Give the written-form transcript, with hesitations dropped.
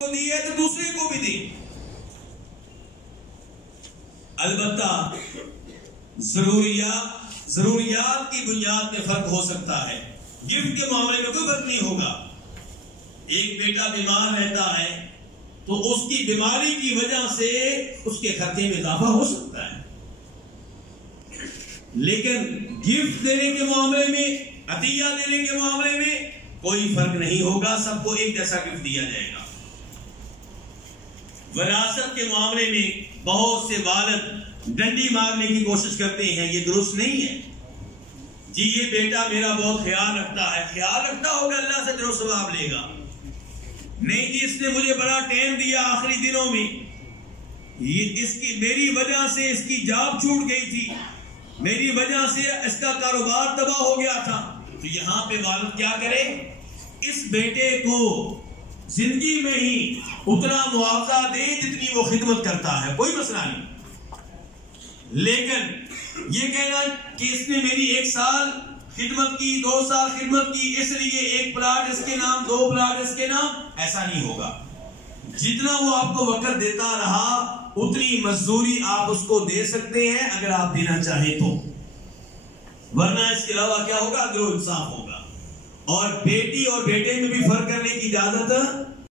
دی ہے تو دوسرے کو بھی دی. البتہ ضروریات کی بنیاد پہ فرق ہو سکتا ہے. گفٹ کے معاملے میں کوئی فرق نہیں ہوگا. ایک بیٹا بیمار رہتا ہے تو اس کی بیماری کی وجہ سے اس کے خرچے میں اضافہ ہو سکتا ہے، لیکن گفٹ دینے کے معاملے میں، عطیہ دینے کے معاملے میں کوئی فرق نہیں ہوگا. سب کو ایک جیسا گفٹ دیا جائے گا. وراثت کے معاملے میں بہت سے والد ڈنڈی مارنے کی کوشش کرتے ہیں. یہ درست نہیں ہے. جی یہ بیٹا میرا بہت خیال رکھتا ہے، خیال رکھتا ہوگا، اللہ سے جو ثواب لے گا. نہیں جی اس نے مجھے بڑا ٹائم دیا آخری دنوں میں، یہ اس کی میری وجہ سے اس کی جاب چھوٹ گئی تھی، میری وجہ سے اس کا کاروبار تباہ ہو گیا تھا. تو یہاں پہ والد کیا کرے؟ اس بیٹے کو زندگی میں ہی اتنا معاوضہ دے جتنی وہ خدمت کرتا ہے، کوئی مسئلہ نہیں. لیکن یہ کہنا کہ اس نے میری 1 سال خدمت کی، 2 سال خدمت کی، اس لیے 1 پلاٹ اس کے نام، 2 پلاٹ اس کے نام، ایسا نہیں ہوگا. جتنا وہ آپ کو وقت دیتا رہا اتنی مزدوری آپ اس کو دے سکتے ہیں اگر آپ دینا چاہیں تو، ورنہ اس کے علاوہ کیا ہوگا؟ عدل و انصاف ہوگا. اور بیٹی اور بیٹے میں بھی فرق کرنے کی اجازت